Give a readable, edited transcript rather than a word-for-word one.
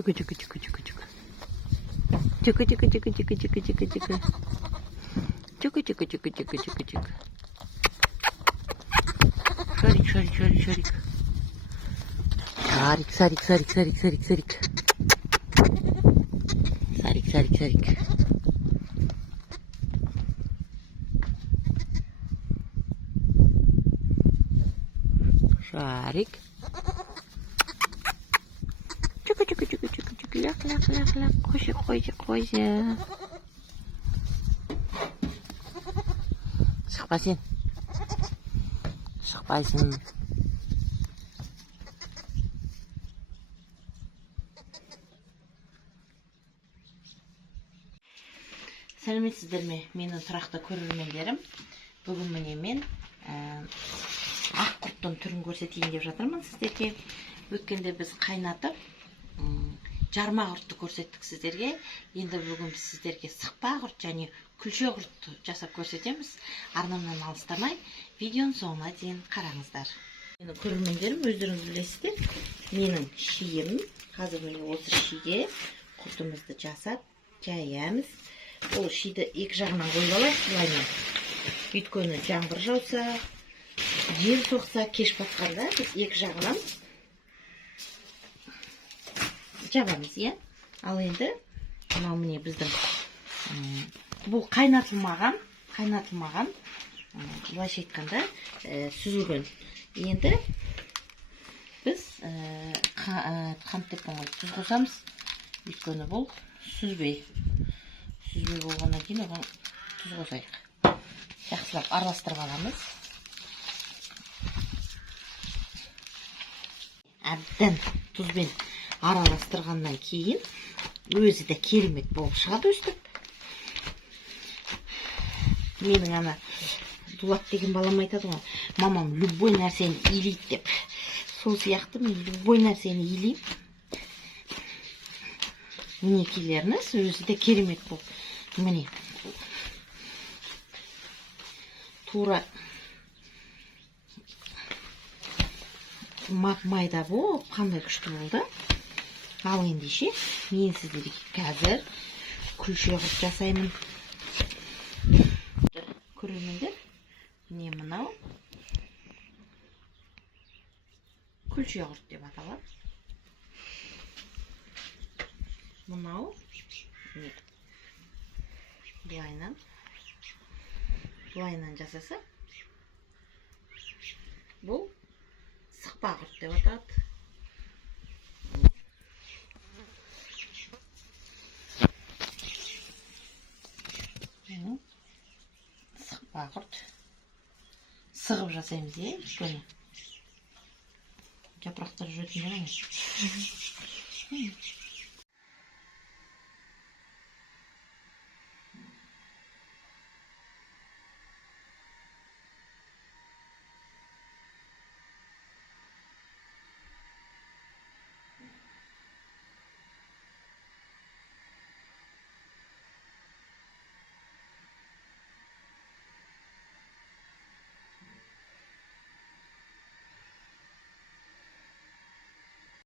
Чуку, чуку, чуку, чуку, чуку. Чуку, чуку, чуку, чуку, чуку, чуку, чуку. Чуку, чуку, чуку, чуку, чуку, чуку. Шарик, шарик, шарик, шарик. Шарик, сарик, сарик, сарик, сарик, сарик. Сарик, сарик, сарик. Шарик. Чуку, чуку, чуку, чуку, чуку. Ляк, ляк, ляк, ляк. Қойшы, қойшы, қойшы. Шықпа сен. Шықпайсың. Сәлеметсіздер ме, менің тұрақты көрермендерім. Бүгін міне мен ақ құрттың түрін көрсетейін деп жатырмын сіздерге. Өткенде біз қайнатып, жарма құртты көрсеттік сіздерге. Енді бүгін сіздерге сықпа құрт және күлше құртты жасап көрсетеміз. Арнамнан алыстамай, видеоның соңына дейін қараңыздар. Менің көрермендерім, өздеріңіз білесіздер, менің шиім, қазір міне осы шиге құртымызды жасап жаямыз. Ол шиді екі жағынан қойып алайық былаймен. Өйткені жаңбыр жауса, жел соқса, кеш батқанда біз екі жағынан жабамыз, иә? Ал енді мынау міне біздің бұл қайнатылмаған, былайша айтқанда сүзілген. Енді біз қант деп тұз қосамыз. Өйткені бұл сүзбей болғаннан кейін оған тұз қосайық. Жақсылап араластырып аламыз. Әбден тұзбен араластырғаннан кейін өзі де керемет болып шығады өстіп. Менің ана Дулат деген балам айтады ғой, мамам любой нәрсені илейді деп. Сол сияқты мен любой нәрсені илеймін. Мінекейлеріңіз өзі де керемет болып. Міне тура майда болып, қандай күшті болды. Ал ендеше мен сіздерге қазір күлше құрт жасаймын. Көрермендер, міне мынау күлше құрт деп аталады. Мынау бұлайынан жасаса, бұл сықпа құрт деп аталады. Сықпа құрт. Сығып жасаймыз, е, өйткені жапырақтар жүретін жараңыз.